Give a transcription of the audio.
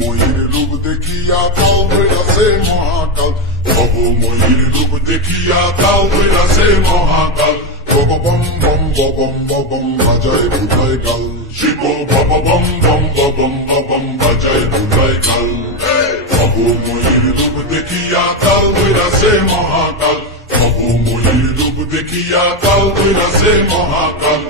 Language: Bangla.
ময়ূর রূপ দেখিয়া কাল হইয়াছে মহাকাল, ময়ূর রূপ দেখিয়া কাল হইয়াছে মহাকাল। বম বম বম বম বাজায় বুঝায় কাল, শিব বম বম বম বম বাজায় বুঝায় কাল। ময়ূর রূপ দেখিয়া কাল হইয়াছে মহাকাল, ময়ূর রূপ দেখিয়া কাল হইয়াছে মহাকাল।